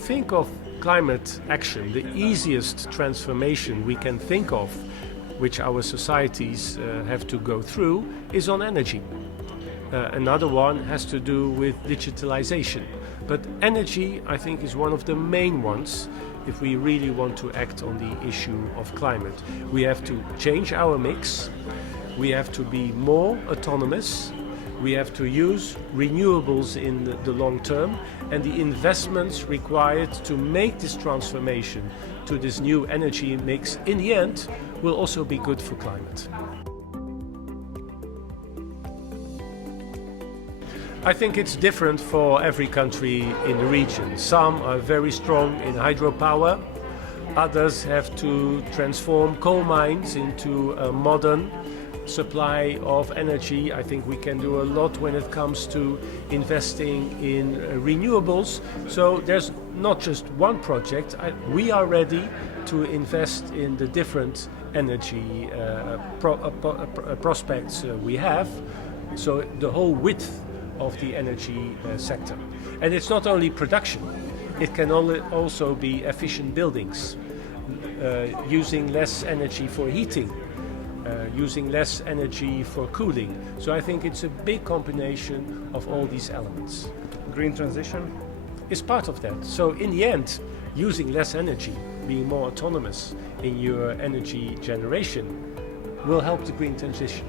we think of climate action, the easiest transformation we can think of, which our societies have to go through, is on energy. Another one has to do with digitalization. But energy, I think, is one of the main ones if we really want to act on the issue of climate. We have to change our mix, we have to be more autonomous, we have to use renewables in the long term, and the investments required to make this transformation to this new energy mix in the end will also be good for climate. I think it's different for every country in the region. Some are very strong in hydropower, others have to transform coal mines into a modern supply of energy. I think we can do a lot when it comes to investing in renewables. So there's not just one project. We are ready to invest in the different energy prospects we have. So the whole width of the energy sector. And it's not only production, it can also be efficient buildings, using less energy for heating, using less energy for cooling. So I think it's a big combination of all these elements. Green transition is part of that. So in the end, using less energy, being more autonomous in your energy generation will help the green transition.